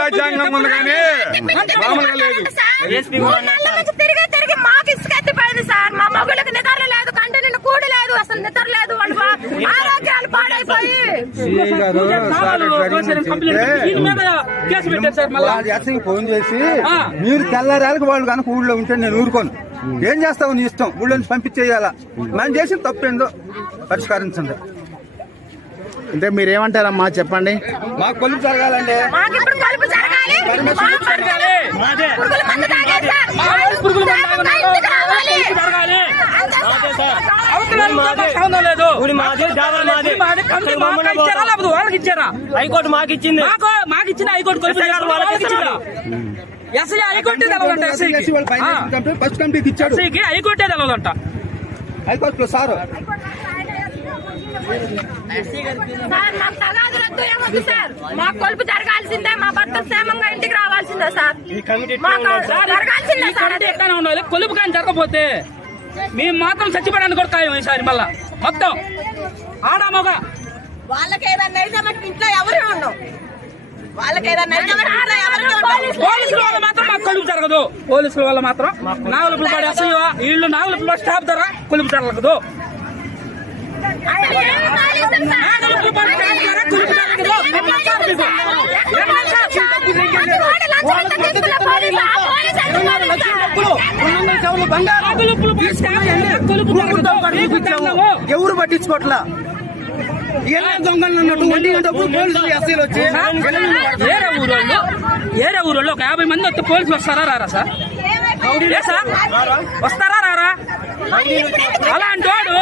రాజ్యాంగం ఉంది కానీ మామూలుగా లేదు. తిరిగి మాకు ఇసుక ఎత్తిపోయింది సార్. మా మగుళ్ళకి నిద్ర లేదు, కంటి నిండు కూడి లేదు, అసలు నిద్ర లేదు. వాళ్ళు ఆరోగ్యాలు పాడైపోయి ఫోన్ చేసి మీరు తెల్లారేళ్ళకి వాళ్ళు కనుక ఊళ్ళో ఉంటే నేను ఊరుకోను. ఏం చేస్తావు నీ ఇష్టం, ఊళ్ళో నుంచి పంపించేయాలా. మనం చేసిన తప్పేందో పరిష్కరించండి. అంటే మీరేమంటారమ్మా చెప్పండి. మాకు కొలుపు జరగాలండి. వాళ్ళకి ఇచ్చారా? హైకోర్టు మాకు ఇచ్చింది, హైకోర్టు అసలు హైకోర్టే తెలవదంట. ఫస్ట్ కంపెనీకి ఇచ్చాడు, హైకోర్టే తెలవదంట. హైకోర్టులో సార్ మాకు కొలుపు జరగాల్సిందే. మా భర్త క్షేమంగా ఇంటికి రావాల్సిందే సార్. ఉండాలి. కొలుపు కానీ జరగకపోతే మేము మాత్రం చచ్చిపోవడానికి కూడా ఖాయం ఈసారి. మళ్ళా మొత్తం ఆడా మగ వాళ్ళకి ఏదన్నా అయితే మనకి ఇంట్లో ఎవరు ఉండవు. వాళ్ళకి ఏదన్నా పోలీసుల వల్ల మాత్రం మాకు కొలుపు జరగదు. పోలీసుల వల్ల మాత్రం నాగులపుల పాడి అసలు వీళ్ళు నాగులపుల స్టాప్ ధర కొలుపు జరగదు. ఎవరు పట్టించుకోవట్లా. దొంగలు అన్నట్టు వచ్చి ఏరే ఊరోళ్ళు ఒక 50 మంది వస్తే పోలీసులు వస్తారా రారా సార్? వస్తారా రారా? అలాంటి వాడు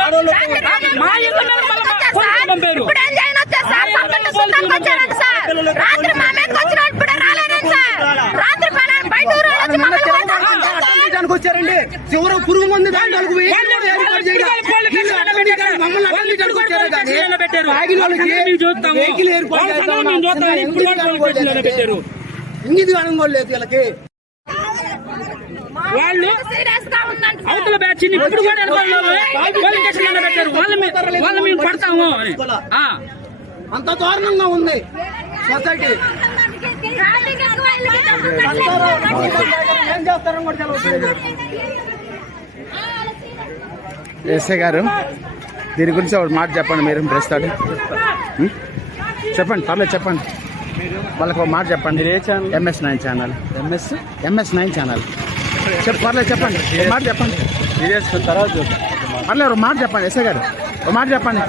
మా ఇల్లు పంపారు. వచ్చారండి చివరు పురుగు మంది ఇంగిది అనుకోలేదు వీళ్ళకి. వాళ్ళు అవతల బ్యాచ్ ఇప్పుడు కూడా పోలీస్ స్టేషన్ పెట్టారు. వాళ్ళు మేము పడతాము. అంత దారుణంగా ఉంది సొసైటీ. ఏం చేస్తారని కూడా తెలియదు. ఎస్ఐ గారు దీని గురించి ఒక మాట చెప్పండి. మీరు ప్రస్తుతం చెప్పండి, పర్లేదు చెప్పండి. వాళ్ళకి ఒక మాట చెప్పండి. MS9 channel. MS9 ఛానల్ పర్లేదు చెప్పండి, ఒక మాట చెప్పండి. తర్వాత పర్లేదు ఒక మాట చెప్పండి. ఎస్ఐ గారు ఒక మాట చెప్పండి.